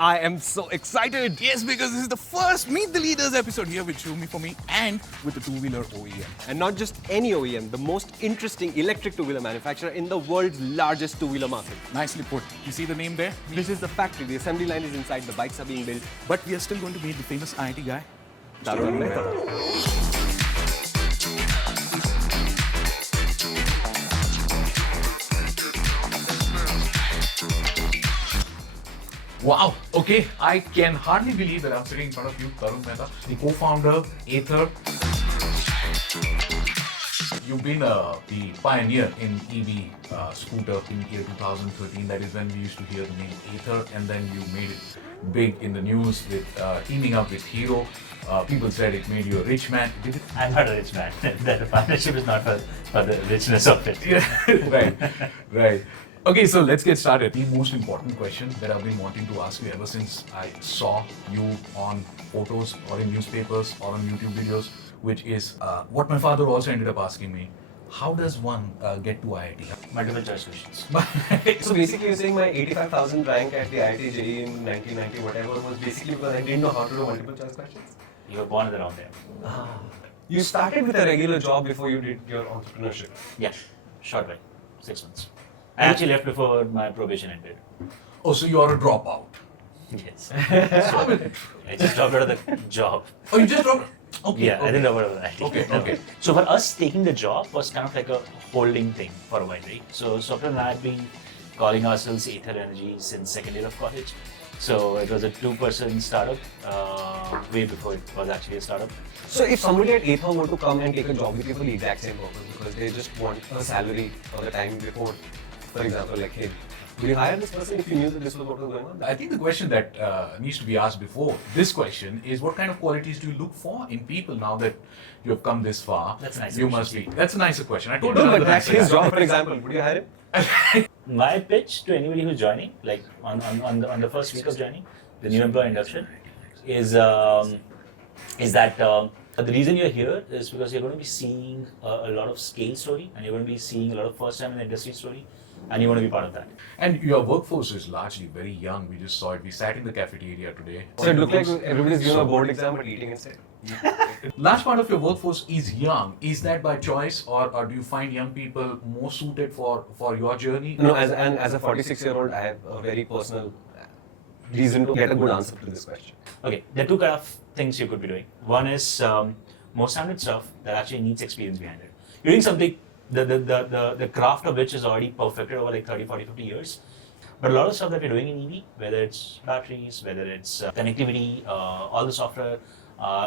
I am so excited. Yes, because this is the first Meet the Leaders episode here with Shumi for me and with the two-wheeler OEM. And not just any OEM, the most interesting electric two-wheeler manufacturer in the world's largest two-wheeler market. Nicely put. You see the name there? This is the factory. The assembly line is inside. The bikes are being built. But we are still going to meet the famous IIT guy. Tarun Mehta. Wow. Okay. I can hardly believe that I'm sitting in front of you, Tarun Mehta, the co-founder, Ather. You've been the pioneer in EV scooter in year 2013. That is when we used to hear the name Ather, and then you made it big in the news with teaming up with Hero. People said it made you a rich man. Did it? I'm not a rich man. The partnership is not for the richness of it. Yeah. Right. Right. Okay, so let's get started. The most important question that I've been wanting to ask you ever since I saw you on photos or in newspapers or on YouTube videos, which is what my father also ended up asking me. How does one get to IIT? Multiple choice questions. So basically you're saying my 85,000 rank at the IIT JEE in 1990 whatever was basically because I didn't know how to do multiple choice questions? You were born around there. You started with a regular job before you did your entrepreneurship. Yeah, short way, 6 months. I actually left before my probation ended. Oh, so you're a dropout. Yes. I just dropped out of the job. Oh, you just dropped? Okay. Yeah, I didn't know about that. Okay, okay. So for us, taking the job was kind of like a holding thing for a while, right? So Swapna and I had been calling ourselves Ather Energy since second year of college. So it was a 2-person startup, way before it was actually a startup. So if somebody at Ather were to come and take a job with you for the exact same purpose because they just want a salary for the time before, for example, like, hey, would you hire this person if you knew that this was what was going on? I think the question that needs to be asked before this question is what kind of qualities do you look for in people now that you have come this far? That's a nicer You question. must be. That's a nicer question. I told you No, another but that's nicer his guy. job, for example. Would you hire him? My pitch to anybody who's joining, like on the first week of joining, the new employee induction, is that the reason you're here is because you're going to be seeing a lot of scale story, and you're going to be seeing a lot of first time in the industry story, and you want to be part of that. And your workforce is largely very young. We just saw it. We sat in the cafeteria today. So it looked like everybody's giving a board exam but eating instead. Large part of your workforce is young. Is that by choice, or do you find young people more suited for your journey? No, as a 46-year-old, I have a very personal reason to get a good answer to this question. Okay, there are two kind of things you could be doing. One is more standard stuff that actually needs experience behind it. You're doing something, the craft of which is already perfected over like 30, 40, 50 years. But a lot of stuff that we're doing in EV, whether it's batteries, whether it's connectivity, all the software,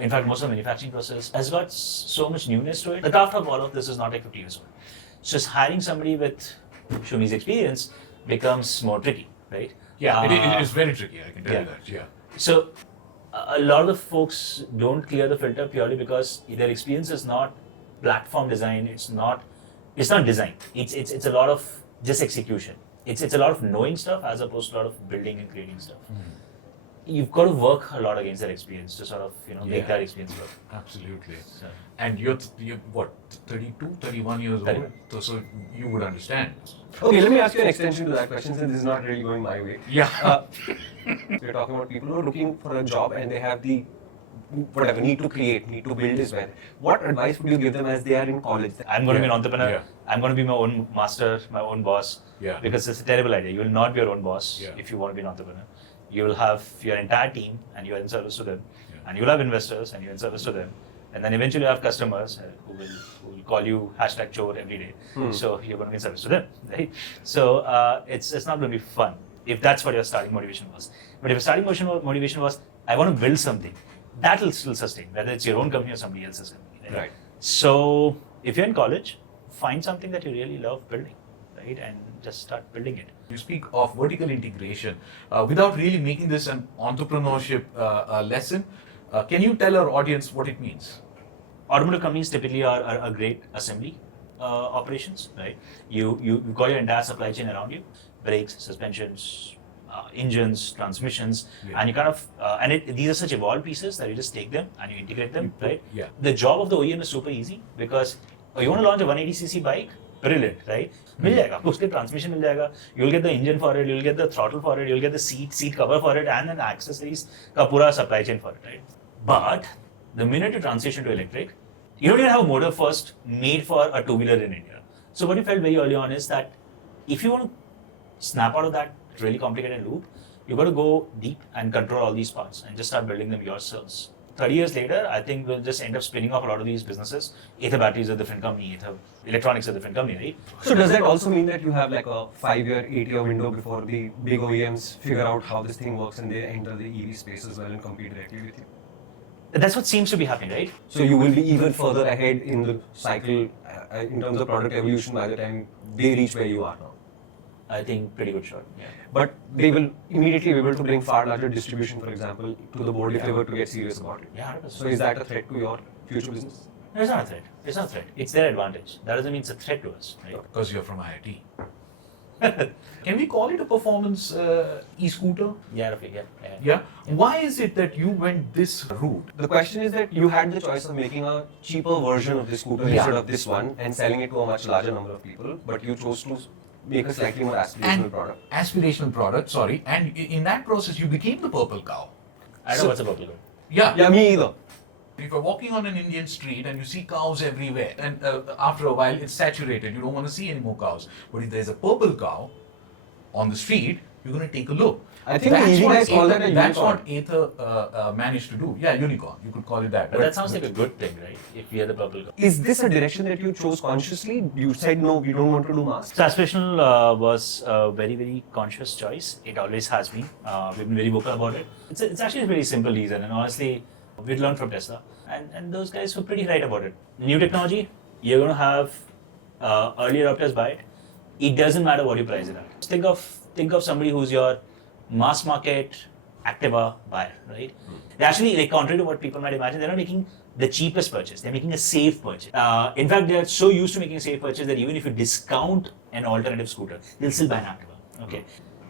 in fact, most of the manufacturing process has got so much newness to it. The craft of all of this is not like 50 years old. So just hiring somebody with Shumi's experience becomes more tricky, right? Yeah, it is very tricky. I can tell you that. Yeah. So a lot of the folks don't clear the filter purely because their experience is not platform design. It's not design. It's a lot of just execution. It's a lot of knowing stuff as opposed to a lot of building and creating stuff. You've got to work a lot against that experience to sort of make that experience work. Absolutely. So, And you're what, 32, 31 years 31. old? So you would understand. Okay, let me ask you an extension to that question since this is not really going my way. Yeah. We're talking about people who are looking for a job and they have the need to create, need to build as well. What advice would you give them as they are in college? I'm going to be an entrepreneur. Yeah. I'm going to be my own master, my own boss. Yeah. Because it's a terrible idea. You will not be your own boss Yeah. if you want to be an entrepreneur. You will have your entire team and you're in service to them. Yeah. And you'll have investors and you're in service to them. And then eventually you have customers who will call you #chore every day. So you're going to be in service to them, right? So it's not going to be fun if that's what your starting motivation was. But if your starting motivation was, I want to build something, that will still sustain, whether it's your own company or somebody else's company. Right. So if you're in college, find something that you really love building, right? And just start building it. You speak of vertical integration. Without really making this an entrepreneurship lesson, can you tell our audience what it means? Automotive companies typically are a great assembly operations, right? You got your entire supply chain around you, brakes, suspensions, engines, transmissions, and you kind of these are such evolved pieces that you just take them and you integrate them, right? Yeah. The job of the OEM is super easy because you want to launch a 180cc bike, brilliant, right? मिल जाएगा आपको उसके transmission मिल जाएगा, you'll get the engine for it, you'll get the throttle for it, you'll get the seat cover for it, and then accessories का पूरा supply chain for it, right? But the minute you transition to electric, you don't even have a motor first made for a two-wheeler in India. So what we felt very early on is that if you want to snap out of that really complicated loop, you've got to go deep and control all these parts and just start building them yourselves. 30 years later, I think we'll just end up spinning off a lot of these businesses. Ather Batteries is a different company, Ather Electronics is a different company, right? So does that also mean that you have like a 5-year, 8-year window before the big OEMs figure out how this thing works and they enter the EV space as well and compete directly with you? That's what seems to be happening, right? So you will be even further ahead in the cycle in terms of product evolution by the time they reach where you are now. I think pretty good shot. Yeah. But they will immediately be able to bring far larger distribution, for example, to the board if they were to get serious about it. Yeah, 100%. So is that a threat to your future business? No, it's not a threat. It's not a threat. It's their advantage. That doesn't mean it's a threat to us, right? Because you're from IIT. Can we call it a performance e-scooter? Yeah, roughly, yeah. Yeah. Why is it that you went this route? The question is that you had the choice of making a cheaper version of this scooter instead of this one and selling it to a much larger number of people, but you chose to make a slightly more aspirational product. Aspirational product, sorry. And in that process, you became the purple cow. I don't know what's a purple cow. Yeah. Yeah, me either. If you're walking on an Indian street and you see cows everywhere, and after a while it's saturated, you don't want to see any more cows. But if there's a purple cow on the street, you're going to take a look. I think the EV guys call that a That's unicorn. what Ather managed to do. Yeah, unicorn. You could call it that. But that sounds like a good thing, right? If we are the purple cow. Is this a direction that you chose consciously? You said no, we don't want to do mass. So aspirational was a very, very conscious choice. It always has been. We've been very vocal about it. It's actually a very simple reason, and honestly, we'd learned from Tesla. And those guys were pretty right about it. New technology, you're going to have early adopters buy it. It doesn't matter what you price it at. Think of somebody who's your mass market Activa buyer, right? They actually, like, contrary to what people might imagine, they're not making the cheapest purchase. They're making a safe purchase. In fact, they're so used to making a safe purchase that even if you discount an alternative scooter, they'll still buy an Activa. Okay.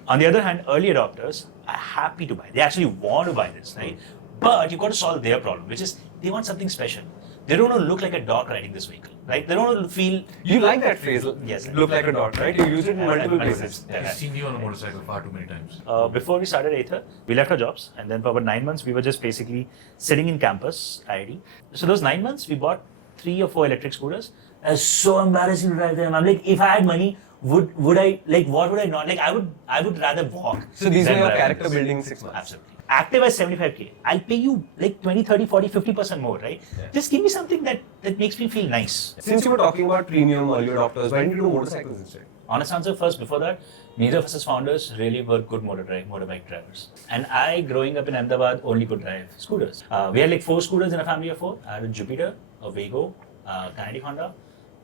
On the other hand, early adopters are happy to buy. They actually want to buy this, right? But you've got to solve their problem, which is they want something special. They don't want to look like a dog riding this vehicle, right? They don't want to feel. You like that phrase, Yes. look like a dog, right? You use it in multiple places. I've seen you on a motorcycle far too many times. Before we started Ather, we left our jobs, and then for about 9 months, we were just basically sitting in campus, IIT. So those 9 months, we bought 3 or 4 electric scooters. It was so embarrassing to drive them. I'm like, if I had money, would I, like, what would I not? Like, I would rather walk. So these than are your drive character this. building 6 months. Absolutely. Active is 75K. I'll pay you like 20, 30, 40, 50% more, right? Yeah. Just give me something that makes me feel nice. Since you were talking about premium early adopters, why didn't you do motorcycles instead? Honest answer first, before that, neither of us as founders really were good motorbike drivers. And I, growing up in Ahmedabad, only could drive scooters. We had like 4 scooters in a family of 4. I had a Jupiter, a Vego, a candid Honda,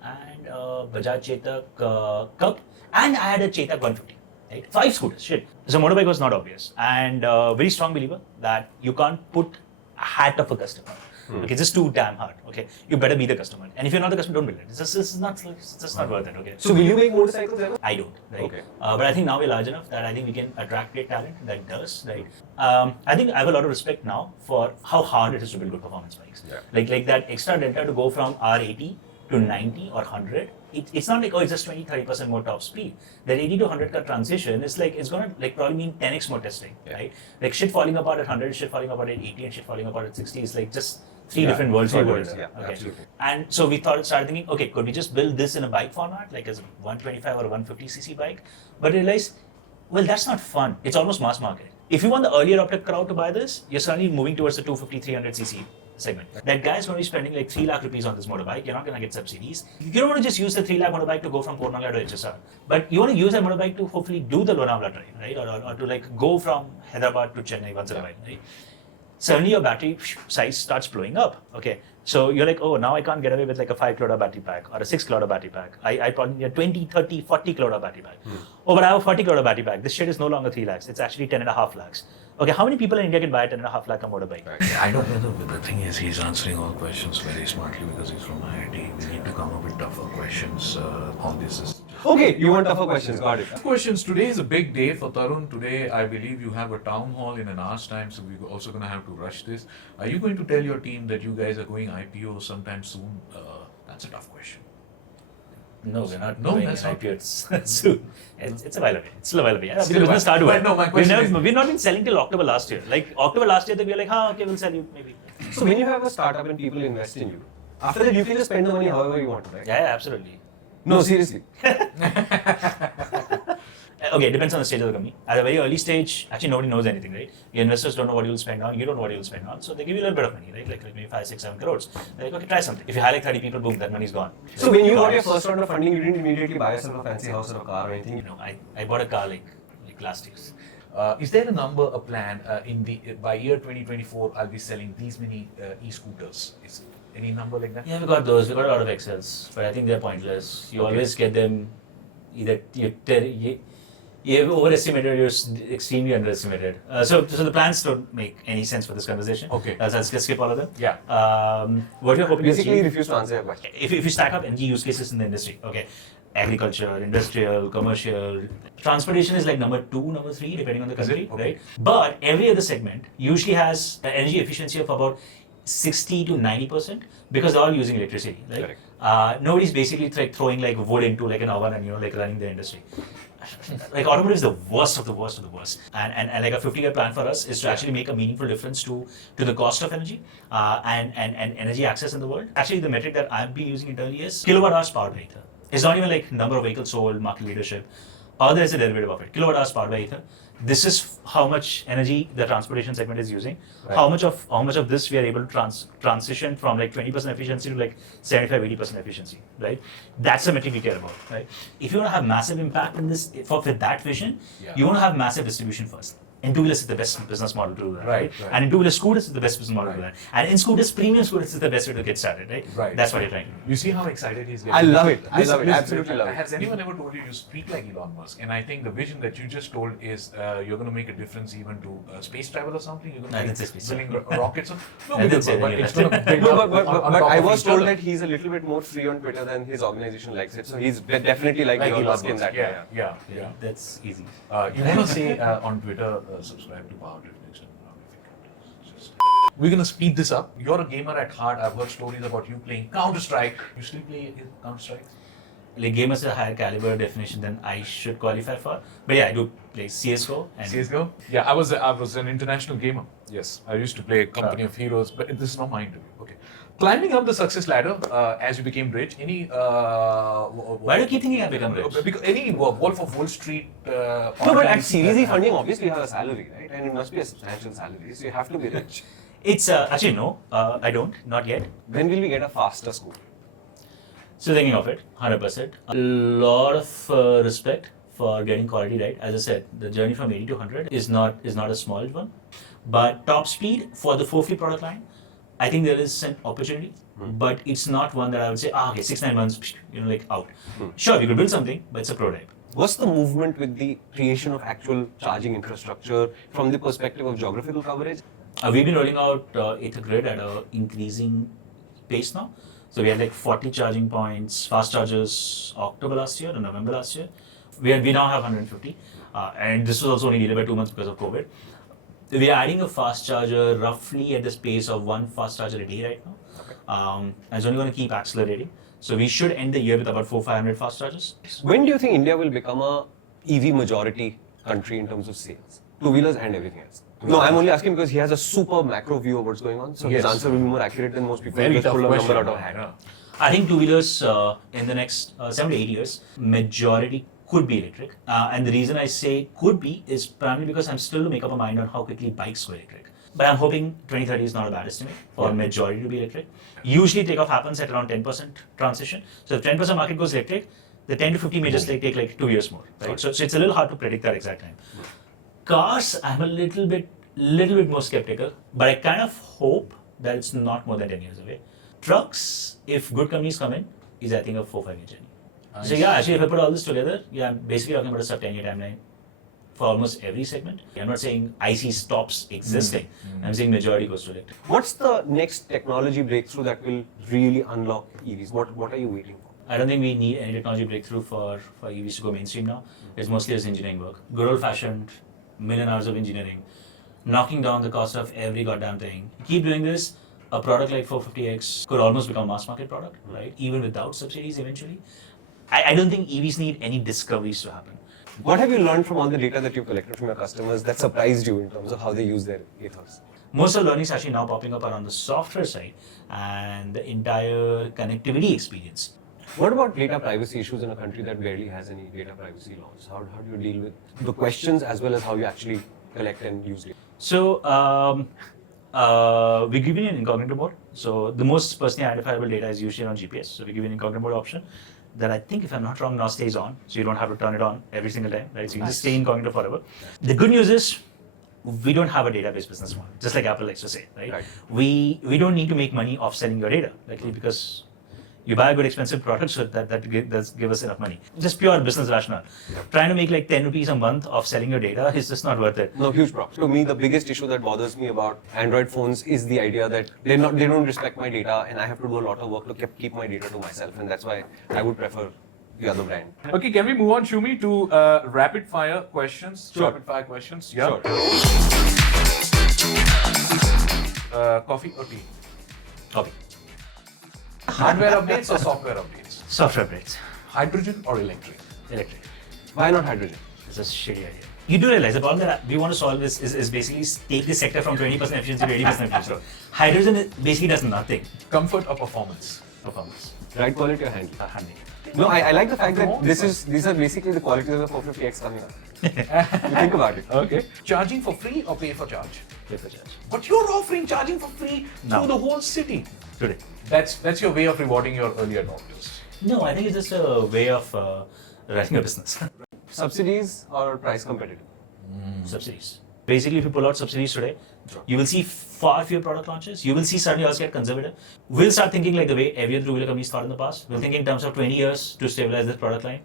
and a Bajaj Chetak Cup, and I had a Chetak 150. Right? 5 scooters, shit. So motorbike was not obvious. And very strong believer that you can't put a hat of a customer. Okay, it's just too damn hard. Okay, you better be the customer. And if you're not the customer, don't build it. It's just not worth it. Okay. So will you make motorcycles ever? I don't, right? Okay. But I think now we're large enough that I think we can attract great talent that does, right? I think I have a lot of respect now for how hard it is to build good performance bikes. Yeah. Like that extra delta to go from R80 to 90 or 100. It's not like, oh, it's just 20-30% more top speed. That 80 to 100 ka transition is like, it's gonna like probably mean 10x more testing, right? Like shit falling apart at 100, shit falling apart at 80, and shit falling apart at 60 is like just 3 different worlds. three over worlds, there. yeah, absolutely. And so we started thinking, okay, could we just build this in a bike format, like as a 125 or a 150cc bike? But realized, well, that's not fun. It's almost mass market. If you want the early adopter crowd to buy this, you're suddenly moving towards the 250, 300cc segment. That guy's going to be spending like 3 lakh rupees on this motorbike. You're not going to get subsidies. You don't want to just use the 3 lakh motorbike to go from Purnala to HSR. But you want to use that motorbike to hopefully do the Lonavala drive, right? Or to like go from Hyderabad to Chennai once in a while, right? Suddenly your battery size starts blowing up. Okay, so you're like, oh, now I can't get away with like a 5 kWh battery pack or a 6 kWh battery pack. I probably need a 20, 30, 40 kWh battery pack. Oh, but I have a 40 kWh battery pack. This shit is no longer 3 lakhs. It's actually 10.5 lakhs. Okay, how many people in India can buy a 10.5 lakh motorbike? Yeah, I don't know. The thing is, he's answering all questions very smartly because he's from IIT. We need to come up with tougher questions. All this is. Okay, you want tougher questions, got it. Questions. Today is a big day for Tarun. Today, I believe you have a town hall in an hour's time, so we're also going to have to rush this. Are you going to tell your team that you guys are going IPO sometime soon? That's a tough question. No, we're not No, doing that's an not- IPO soon. It's a while away. It's still a while away. Yeah, Still a we're while. start to But no, my question is- we've not been selling till October last year. Like October last year, we were like, okay, we'll sell you maybe. So when you have a startup and people invest in you, after that you can just spend the money however you want, right? Yeah, absolutely. No, seriously. Okay, it depends on the stage of the company. At a very early stage, actually nobody knows anything, right? Your investors don't know what you'll spend on, you don't know what you'll spend on, so they give you a little bit of money, right? Like maybe 5, 6, 7 crores. They're like, okay, try something. If you hire like 30 people, boom, that money's gone. So when you got your first round of funding, you didn't immediately buy yourself a fancy house or a car or anything? You know, I bought a car like last year. Is there a number, a plan by year 2024? I'll be selling these many e-scooters. Is any number like that? Yeah, we got those. We got a lot of Excels, but I think they're pointless. You Okay. always get them either you overestimated or you're extremely underestimated. So the plans don't make any sense for this conversation. Okay. So let's just skip all of them. Yeah. What you're hoping to Basically, achieve, refuse to answer your question. if you stack up energy use cases in the industry, okay, agriculture, industrial, commercial, transportation is like number 2, number 3, depending on the Is it? country, Okay. right? But every other segment usually has an energy efficiency of about 60 to 90% because they're all using electricity, right? Correct. Nobody's basically like throwing like wood into like an oven and like running the industry. Like automotive is the worst of the worst of the worst, and like a 50-year plan for us is to actually make a meaningful difference to the cost of energy and energy access in the world. Actually, the metric that I've been using internally is kilowatt hours powered by Ether. It's not even like number of vehicles sold, market leadership, or there's a derivative of it. Kilowatt hours powered by Ether. This is how much energy the transportation segment is using. Right. How much of this we are able to transition from like 20% efficiency to like 75-80% efficiency, right? That's the metric we care about, right? If you want to have massive impact in this for that vision, Yeah. you want to have massive distribution first. In two-wheelers is the best business model to do that, Right, right? right. And in two-wheeler scooters is the best business model to do Right. that. And in scooters, premium scooters is the best way to get started, right? Right. That's what you're trying to do. You see how excited he's getting? I love it. I Listen, love it. listen, Absolutely love it. Has anyone ever told you you speak like Elon Musk? And I think the vision that you just told is you're going to make a difference even to space travel or something. You're going I to didn't say space building rockets. No, I didn't because- say but any of it's that. going to build No, up but on I top of was each told other. that he's a little bit more free on Twitter than his organization likes it. So he's definitely like Elon Musk in that way. Yeah. That's easy. You want to say on Twitter, subscribe to PowerDrift next time. We're going to speed this up. You're a gamer at heart. I've heard stories about you playing Counter-Strike. You still play Counter-Strike? Like gamers is a higher caliber definition than I should qualify for. But yeah, I do play CSGO. And CSGO? Yeah, I was an international gamer. Yes, I used to play Company of Heroes, but this is not my interview. Okay. Climbing up the success ladder as you became rich, any... Why do you keep thinking I've become rich? Because any Wolf of Wall Street... No, but at Series E funding, obviously you have a salary, right? And it must be a substantial salary. So you have to be rich. It's actually no, I don't, not yet. When will we get a faster scooter? So thinking of it, 100%. A lot of respect for getting quality right. As I said, the journey from 80 to 100 is not a small one. But top speed for the 450 product line, I think there is an opportunity, but it's not one that I would say, okay, 6-9 months, like out. Sure, we could build something, but it's a prototype. What's the movement with the creation of actual charging infrastructure from the perspective of geographical coverage? We've been rolling out Ather Grid at an increasing pace now. So we had like 40 charging points, fast chargers, October last year and November last year. We now have 150, and this was also only delayed by 2 months because of COVID. We are adding a fast charger roughly at the pace of 1 fast charger a day right now. Okay. And it's only going to keep accelerating. So we should end the year with about 400-500 fast chargers. When do you think India will become a EV majority country in terms of sales? Two-wheelers and everything else. No, I'm only asking because he has a super macro view of what's going on. So his Yes. answer will be more accurate than most people. Very Just tough pull a question. number out of a hat. Yeah. I think two-wheelers in the next 7 to 8 years, majority could be electric. And the reason I say could be is primarily because I'm still to make up my mind on how quickly bikes go electric. But I'm hoping 2030 is not a bad estimate for majority to be electric. Usually takeoff happens at around 10% transition. So if 10% market goes electric, the 10 to 50 majors take like 2 years more. Right? So it's a little hard to predict that exact time. Cars, I'm a little bit more skeptical, but I kind of hope that it's not more than 10 years away. Trucks, if good companies come in, is I think a 4-5 year journey. So yeah, actually if I put all this together, I'm basically talking about a sub 10 year timeline for almost every segment. I'm not saying IC stops existing. I'm saying majority goes to electric. What's the next technology breakthrough that will really unlock EVs? What are you waiting for? I don't think we need any technology breakthrough for EVs to go mainstream now. It's mostly as engineering work. Good old fashioned million hours of engineering, knocking down the cost of every goddamn thing. Keep doing this, a product like 450X could almost become a mass market product, right? Even without subsidies eventually. I don't think EVs need any discoveries to happen. What have you learned from all the data that you've collected from your customers that surprised you in terms of how they use their ethos? Most of the learning is actually now popping up around the software side and the entire connectivity experience. What about data privacy issues in a country that barely has any data privacy laws? How do you deal with the questions as well as how you actually collect and use data? So we give you an incognito mode. So the most personally identifiable data is usually on GPS. So we give you an incognito mode option that I think, if I'm not wrong, now stays on. So you don't have to turn it on every single time, right? So you can just stay incognito forever. The good news is we don't have a database business model, just like Apple likes to say, right? We don't need to make money off selling your data, likely because you buy a good expensive product, so that give us enough money. Just pure business rationale. Trying to make like 10 rupees a month off selling your data is just not worth it. No, huge props. To me, the biggest issue that bothers me about Android phones is the idea that they don't respect my data, and I have to do a lot of work to keep my data to myself, and that's why I would prefer the other brand. Okay, can we move on, Shumi, to rapid fire questions? Sure. Rapid fire questions. Sure. Coffee or tea? Okay. Hardware updates or software updates? Software updates. Hydrogen or electric? Electric. Why not hydrogen? It's a shitty idea. You do realize the problem that we want to solve is basically take this sector from 20% efficiency to 80% efficiency. Hydrogen basically does nothing. Comfort or performance? Performance. Right quality or handy? Handy. No, I like the fact that these are basically the qualities of the 450X coming up. You think about it. Okay. Charging for free or pay for charge? Pay for charge. But you're offering charging for free No. through the whole city. Today. That's your way of rewarding your early adopters. No, I think it's just a way of running a business. Subsidies or price competitive? Subsidies. Basically, if you pull out subsidies today, you will see far fewer product launches. You will see suddenly us get conservative. We'll start thinking like the way every other two-wheeler companies thought in the past. We'll think in terms of 20 years to stabilize this product line,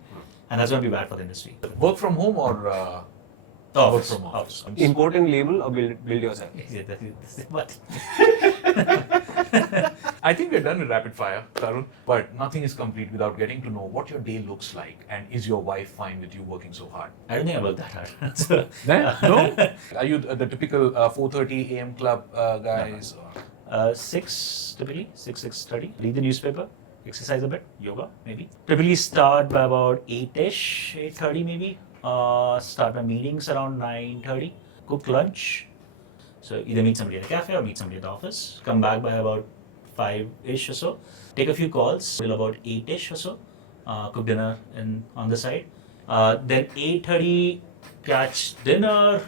and that's going to be bad for the industry. Work from home or Office. work from office? Import and label or build yourself? Yeah, what? I think we're done with rapid fire, Tarun, but nothing is complete without getting to know what your day looks like, and is your wife fine with you working so hard? I don't think I work that hard. So, No? Are you the typical 4:30 a.m. club guys? Or? 6 typically, 6:30. Read the newspaper, exercise a bit, yoga maybe. Typically start by about 8ish, 8:30 maybe. Start my meetings around 9:30. Cook lunch. So either meet somebody at a cafe or meet somebody at the office. Come back by about 5ish or so. Take a few calls till about 8ish or so. Cook dinner on the side. Then 8:30 catch dinner.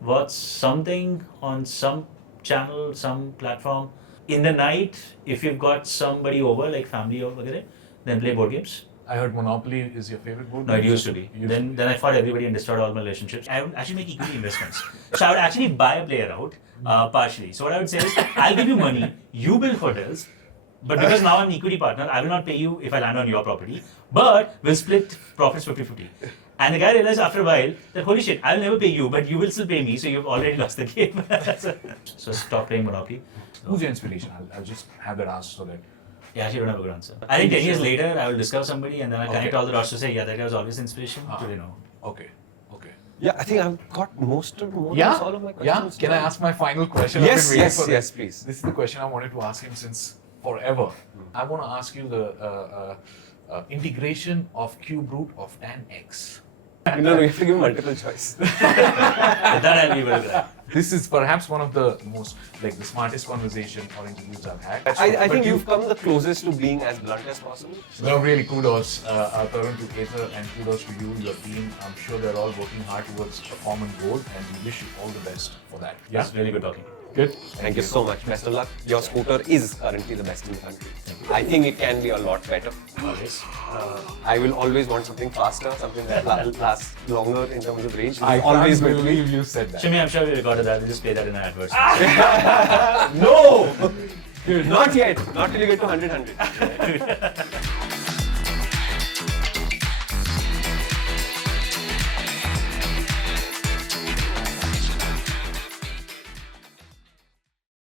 Watch something on some channel, some platform. In the night, if you've got somebody over, like family or whatever, then play board games. I heard Monopoly is your favorite board No, it game? used to be. Then I fought everybody and destroyed all my relationships. I would actually make equity investments. So I would actually buy a player out partially. So what I would say is, I'll give you money, you build hotels, but because now I'm an equity partner, I will not pay you if I land on your property, but we'll split profits 50-50. And the guy realized after a while that, holy shit, I'll never pay you, but you will still pay me, so you've already lost the game. So stop playing Monopoly. Who's your inspiration? I'll just have that asked so that. Yeah, actually, I don't have a good answer. I think 10 years later, I will discover somebody and then I'll connect all the dots to say, yeah, that guy was always inspiration. Today, no. Okay. Yeah, I think I've got most of all of my Yeah. questions. Can I ask my final question? Yes, I've been waiting for yes, this. please. This is the question I wanted to ask him since forever. I want to ask you the integration of cube root of tan x. No, you have to give multiple choice. That I'll be able to grab. This is perhaps one of the most, like, the smartest conversation or interviews I've had. I think you've come the closest to being as blunt as possible. No, really, kudos, Tarun, to Ather, and kudos to you, your team. I'm sure they're all working hard towards a common goal, and we wish you all the best for that. Yeah, really good talking. Good. Thank you so much. Best of luck. Your scooter is currently the best in the country. I think it can be a lot better. Always. I will always want something faster, something that lasts longer in terms of range. I It's always can't going to be. believe you said that. Shumi, I'm sure we recorded that. We'll just play that in our adverts. No! Not yet. Not till you get to 100.